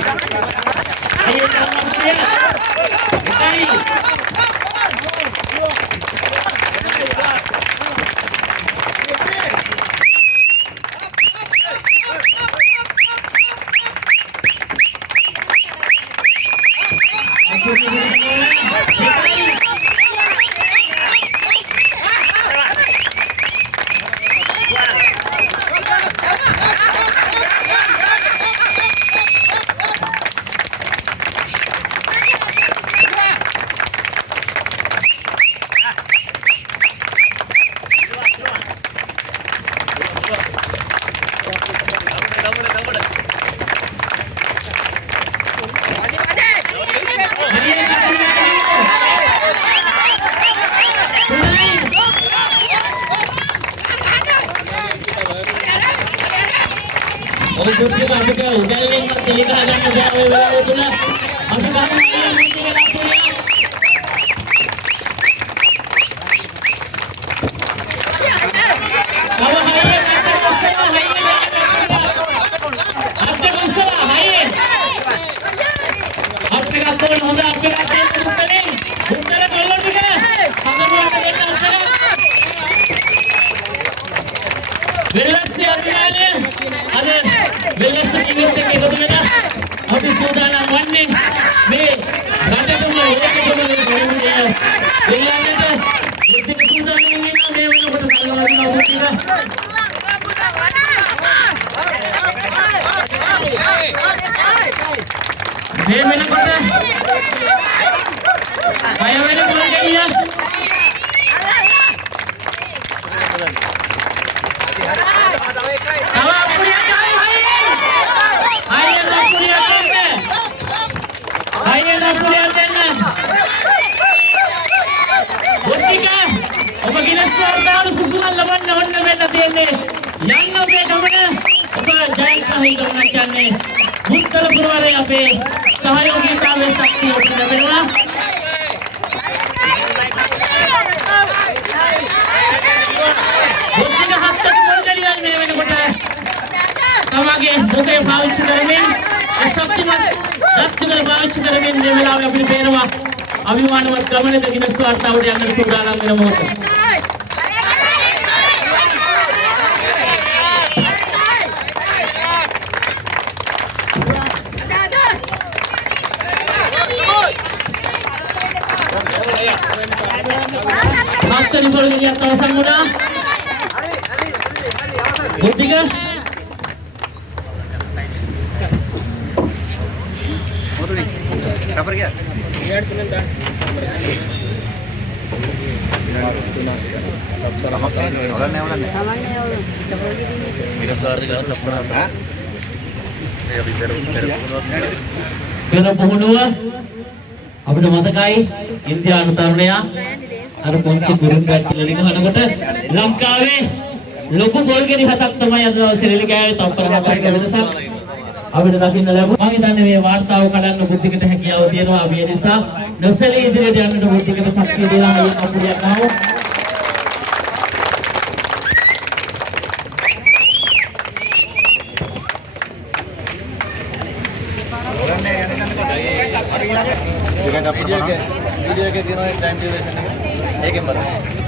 Ayo tangan dia. Baik. Oke, kita ambil udah yang terlihat ada juga itu lah. Ambil kamu yang penting ada punya. Kalau hai, आपके मसला hai. आपके का कौन होगा? आपके का कौन मुस्तले? मुस्तले बोलो juga. Sampai berapa kita sekarang? Relax ya Arminane. Ada වෙනස් කිවිත් එක එකතු වෙලා අපි සූදානම් වන්නේ මේ රටකම ඒකකම වෙන්නේ වෙලාවට බුද්ධික සූදානම් වෙනවා මේ වෙනකොට කල්ලාදිනා බුද්ධික මේ වෙනකොට අය වෙන මොන ගෙනියා මුත්තල පුරවරේ අපේ සහයෝගීතාවයේ ශක්තිය ඔබට ලැබෙනවා. බුද්ධික හත්තක මොල්ගලියන් මේ වෙනකොට තමගේ මුඛය පාවිච්චි කරමින් ශක්තිමත් දත්තුകൾ පාවිච්චි කරමින් මේ වෙලාවේ අපිට පේනවා අභිමානවත් ගමනේද ගිනස් වාර්තාවට යන්න සූදානම් වෙන මොහොත. Master gol lihat kawasan muda. Bertiga. Foto nih. Cover ya. Pero puhunuwa අපිට මතකයි ඉන්දියානු තරුණයා අර පොන්චි ගුරුන් ගැටිලින හනකොට ලංකාවේ ලොකු ගෝල් ගෙඩි හතක් තමයි අද දවසේ එලි ගෑවේ තම්පර හතරක වෙනසක් අපිට දකින්න ලැබුණා. මම හිතන්නේ මේ වාර්තාව කඩන්න බුද්ධිකට හැකියාව තියෙනවා. අපි ඒ නිසා නොසලී ඉදිරියට යන්නට බුද්ධිකට ශක්තිය දෙලා අයිය කපුලියක් ගහමු. वीडियो के दिनों टाइम ड्यूरेशन है एक नंबर